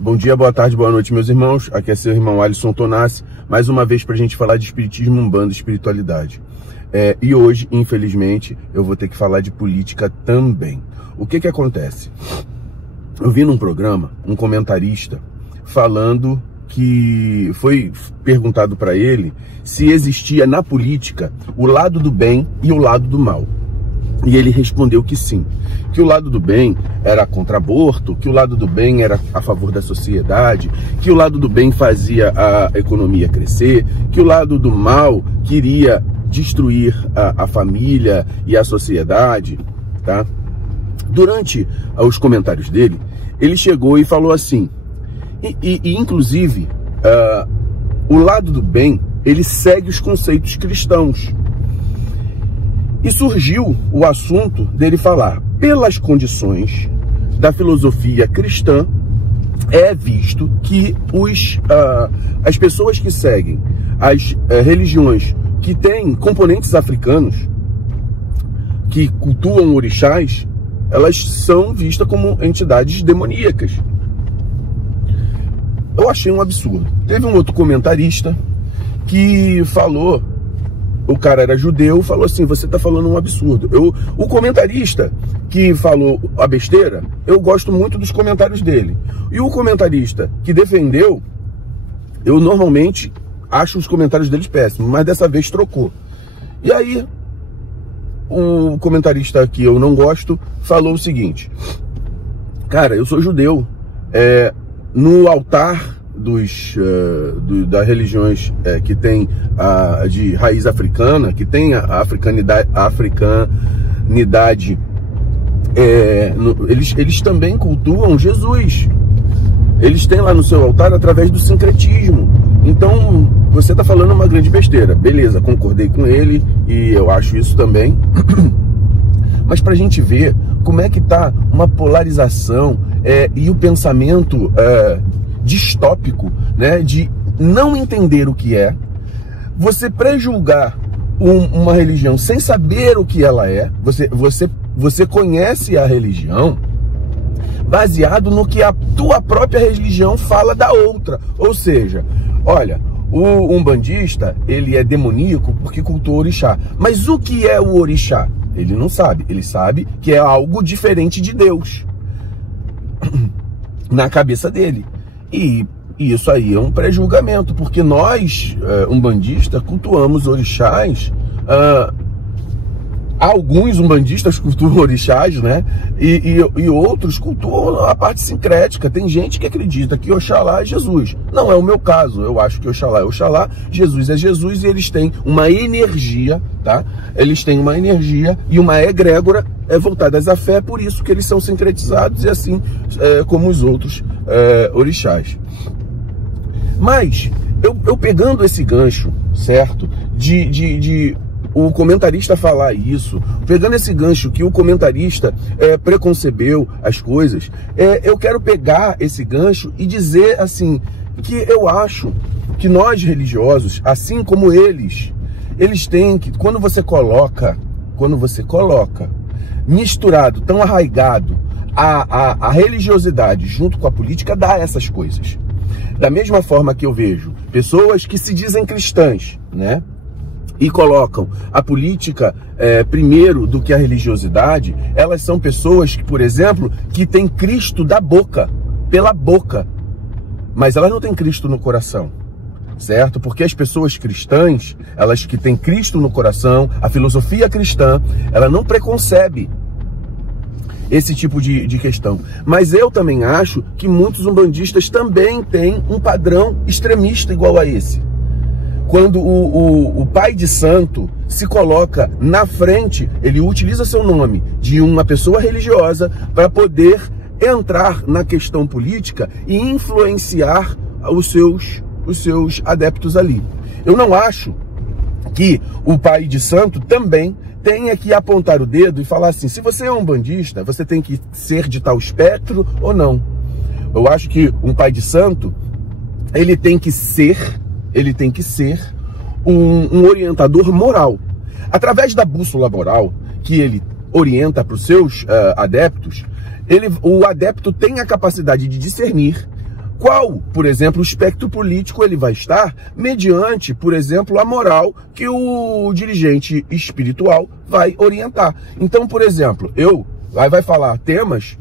Bom dia, boa tarde, boa noite, meus irmãos. Aqui é seu irmão Alisson Tonassi, mais uma vez para a gente falar de espiritismo, umbanda e espiritualidade. E hoje, infelizmente, eu vou ter que falar de política também. O que acontece? Eu vi num programa um comentarista falando que foi perguntado para ele se existia na política o lado do bem e o lado do mal. E ele respondeu que sim, que o lado do bem era contra aborto, que o lado do bem era a favor da sociedade, que o lado do bem fazia a economia crescer, que o lado do mal queria destruir a família e a sociedade, tá? Durante os comentários dele, ele chegou e falou assim, inclusive, o lado do bem, ele segue os conceitos cristãos. E surgiu o assunto dele falar, pelas condições da filosofia cristã, é visto que as pessoas que seguem as religiões que têm componentes africanos, que cultuam orixás, elas são vistas como entidades demoníacas. Eu achei um absurdo. Teve um outro comentarista que falou, o cara era judeu, falou assim, você está falando um absurdo. O comentarista que falou a besteira, eu gosto muito dos comentários dele. E o comentarista que defendeu, eu normalmente acho os comentários deles péssimos, mas dessa vez trocou. E aí, o comentarista que eu não gosto falou o seguinte, cara, eu sou judeu, no altar das religiões que tem de raiz africana, que tem a africanidade, eles também cultuam Jesus. Eles têm lá no seu altar através do sincretismo. Então, você está falando uma grande besteira. Beleza, concordei com ele e eu acho isso também. Mas para a gente ver como é que está uma polarização e o pensamento distópico, né, de não entender o que é, você prejulgar uma religião sem saber o que ela é, você conhece a religião baseado no que a tua própria religião fala da outra. Ou seja, olha, o umbandista, ele é demoníaco porque cultua o orixá. Mas o que é o orixá? Ele não sabe. Ele sabe que é algo diferente de Deus na cabeça dele. E isso aí é um pré-julgamento, porque nós, umbandistas, cultuamos orixás. Alguns umbandistas cultuam orixás, né? E outros cultuam a parte sincrética. Tem gente que acredita que Oxalá é Jesus. Não é o meu caso. Eu acho que Oxalá é Oxalá, Jesus é Jesus, e eles têm uma energia, tá? Eles têm uma energia e uma egrégora voltadas à fé, por isso que eles são sincretizados, e assim como os outros orixás. Mas, eu pegando esse gancho, certo? De o comentarista falar isso, pegando esse gancho que o comentarista preconcebeu as coisas, eu quero pegar esse gancho e dizer assim, que eu acho que nós religiosos, assim como eles têm que, quando você coloca misturado, tão arraigado a religiosidade junto com a política, dá essas coisas. Da mesma forma que eu vejo pessoas que se dizem cristãs, né, e colocam a política primeiro do que a religiosidade, elas são pessoas que, por exemplo, que têm Cristo pela boca, mas elas não têm Cristo no coração, certo? Porque as pessoas cristãs, elas que têm Cristo no coração, a filosofia cristã, ela não preconcebe esse tipo de questão. Mas eu também acho que muitos umbandistas também têm um padrão extremista igual a esse. Quando o pai de santo se coloca na frente, ele utiliza seu nome de uma pessoa religiosa para poder entrar na questão política e influenciar os seus adeptos ali. Eu não acho que o pai de santo também tenha que apontar o dedo e falar assim, se você é um umbandista, você tem que ser de tal espectro ou não. Eu acho que um pai de santo, ele tem que ser um orientador moral. Através da bússola moral que ele orienta para os seus adeptos, o adepto tem a capacidade de discernir qual, por exemplo, o espectro político ele vai estar mediante, por exemplo, a moral que o dirigente espiritual vai orientar. Então, por exemplo, vai falar temas,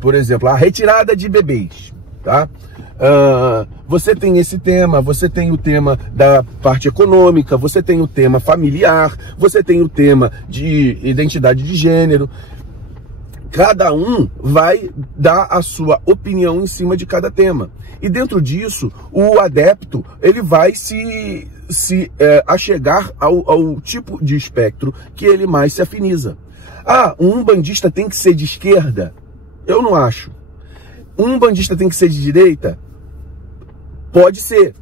por exemplo, a retirada de bebês, tá? Você tem esse tema, você tem o tema da parte econômica, você tem o tema familiar, você tem o tema de identidade de gênero. Cada um vai dar a sua opinião em cima de cada tema. E dentro disso, o adepto ele vai se achegar ao tipo de espectro que ele mais se afiniza. Um umbandista tem que ser de esquerda? Eu não acho. Um umbandista tem que ser de direita? Pode ser.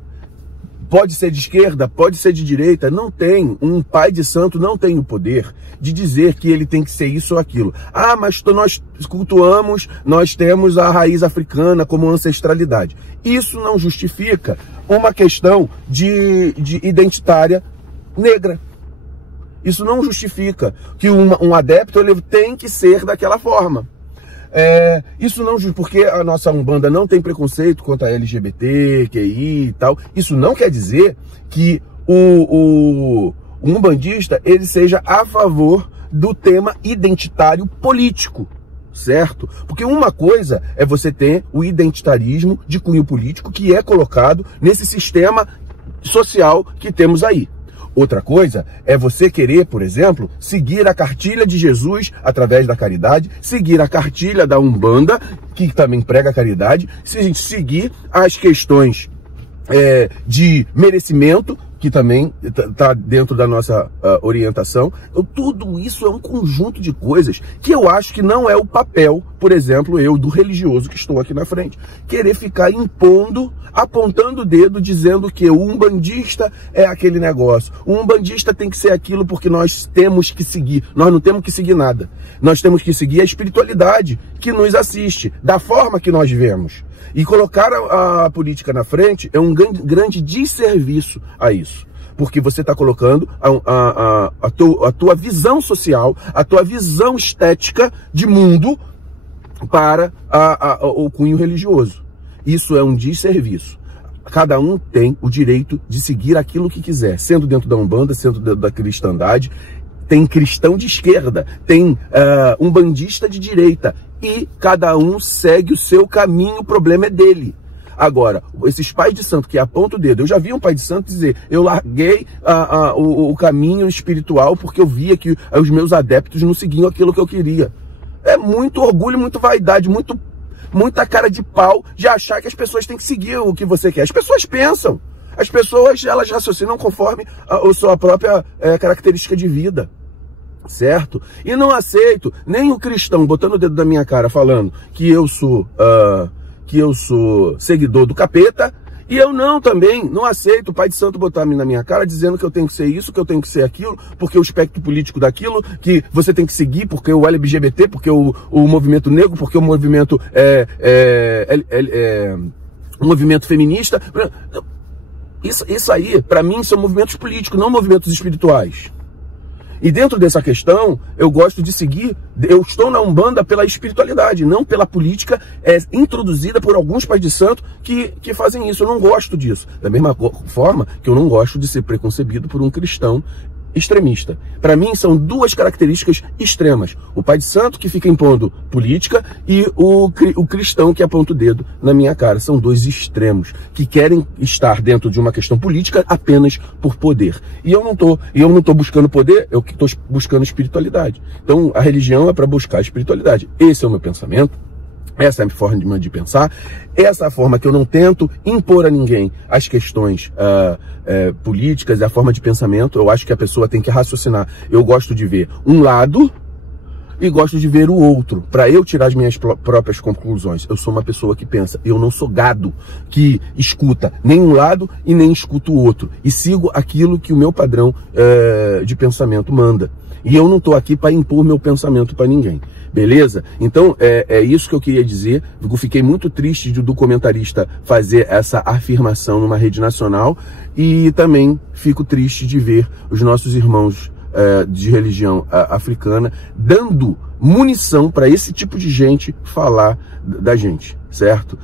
Pode ser de esquerda, pode ser de direita, não tem. Um pai de santo não tem o poder de dizer que ele tem que ser isso ou aquilo. Mas nós cultuamos, nós temos a raiz africana como ancestralidade. Isso não justifica uma questão de identitária negra. Isso não justifica que um adepto ele tem que ser daquela forma. Isso não, porque a nossa Umbanda não tem preconceito contra LGBT, QI e tal. Isso não quer dizer que o umbandista ele seja a favor do tema identitário político, certo? Porque uma coisa é você ter o identitarismo de cunho político que é colocado nesse sistema social que temos aí. Outra coisa é você querer, por exemplo, seguir a cartilha de Jesus através da caridade, seguir a cartilha da Umbanda, que também prega a caridade, seguir as questões de merecimento, que também está dentro da nossa orientação. Então, tudo isso é um conjunto de coisas que eu acho que não é o papel, por exemplo, do religioso que estou aqui na frente, querer ficar impondo, apontando o dedo, dizendo que o umbandista é aquele negócio. O umbandista tem que ser aquilo porque nós temos que seguir. Nós não temos que seguir nada. Nós temos que seguir a espiritualidade que nos assiste, da forma que nós vemos. E colocar a política na frente é um grande desserviço a isso. Porque você está colocando a tua visão social, a tua visão estética de mundo para o cunho religioso. Isso é um desserviço. Cada um tem o direito de seguir aquilo que quiser, sendo dentro da Umbanda, sendo dentro da cristandade. Tem cristão de esquerda, tem umbandista de direita. E cada um segue o seu caminho, o problema é dele. Agora, esses pais de santo que apontam o dedo, eu já vi um pai de santo dizer, eu larguei o caminho espiritual porque eu via que os meus adeptos não seguiam aquilo que eu queria. É muito orgulho, muito vaidade, muita cara de pau de achar que as pessoas têm que seguir o que você quer. As pessoas pensam, as pessoas elas raciocinam conforme a sua própria característica de vida. Certo? E não aceito nem o cristão botando o dedo na minha cara falando que eu sou seguidor do capeta, e eu também não aceito o pai de santo botar na minha cara dizendo que eu tenho que ser isso, que eu tenho que ser aquilo, porque o espectro político daquilo, que você tem que seguir, porque o LGBT, porque o movimento negro, porque o movimento o movimento feminista. Isso aí, para mim, são movimentos políticos, não movimentos espirituais. E dentro dessa questão, eu gosto de seguir, eu estou na Umbanda pela espiritualidade, não pela política introduzida por alguns pais de santo que fazem isso. Eu não gosto disso. Da mesma forma que eu não gosto de ser preconcebido por um cristão extremista. Para mim, são duas características extremas. O pai de santo que fica impondo política e o cristão que aponta o dedo na minha cara. São dois extremos que querem estar dentro de uma questão política apenas por poder. E eu não tô buscando poder, eu estou buscando espiritualidade. Então, a religião é para buscar a espiritualidade. Esse é o meu pensamento. Essa é a forma de pensar, essa é a forma que eu não tento impor a ninguém as questões políticas, é a forma de pensamento. Eu acho que a pessoa tem que raciocinar. Eu gosto de ver um lado e gosto de ver o outro, para eu tirar as minhas próprias conclusões. Eu sou uma pessoa que pensa, eu não sou gado que escuta nem um lado e nem escuta o outro, e sigo aquilo que o meu padrão de pensamento manda. E eu não estou aqui para impor meu pensamento para ninguém. Beleza? Então, é isso que eu queria dizer. Eu fiquei muito triste do comentarista fazer essa afirmação numa rede nacional, e também fico triste de ver os nossos irmãos de religião africana dando munição para esse tipo de gente falar da gente. certo?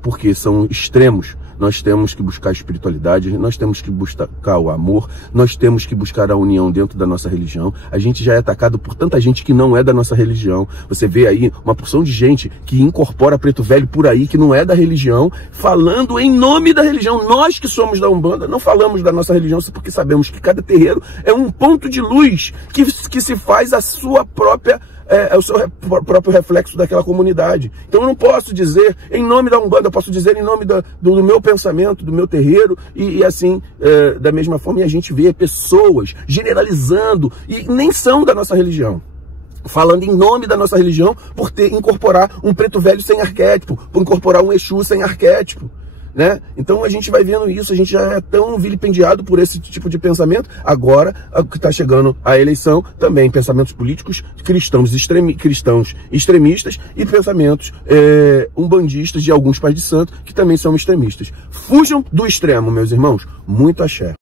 Porque são extremos. Nós temos que buscar a espiritualidade, nós temos que buscar o amor, nós temos que buscar a união dentro da nossa religião. A gente já é atacado por tanta gente que não é da nossa religião. Você vê aí uma porção de gente que incorpora preto velho por aí, que não é da religião, falando em nome da religião. Nós que somos da Umbanda não falamos da nossa religião porque sabemos que cada terreiro é um ponto de luz que se faz a sua própria... o seu próprio reflexo daquela comunidade. Então eu não posso dizer em nome da Umbanda, eu posso dizer em nome do meu pensamento, do meu terreiro, e assim, da mesma forma, a gente vê pessoas generalizando, e nem são da nossa religião, falando em nome da nossa religião por incorporar um preto velho sem arquétipo, por incorporar um Exu sem arquétipo. Né? Então a gente vai vendo isso, a gente já é tão vilipendiado por esse tipo de pensamento. Agora, que está chegando a eleição, também pensamentos políticos cristãos extremistas e pensamentos umbandistas de alguns pais de santo que também são extremistas. Fujam do extremo, meus irmãos. Muito axé.